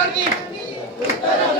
Sardín! ¡Usted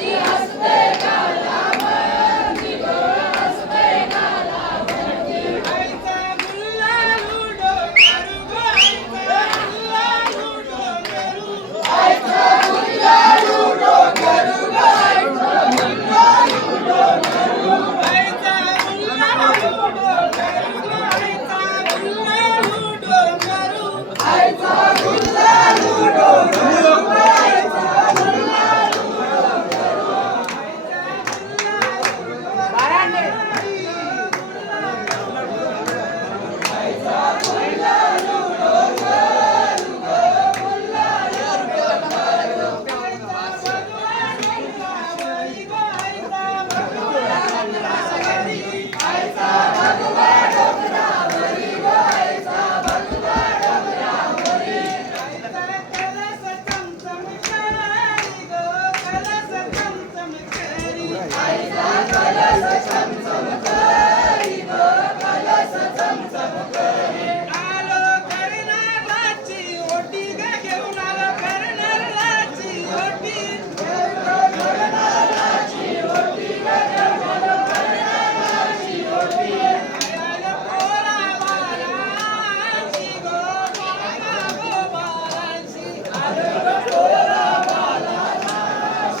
Yeah.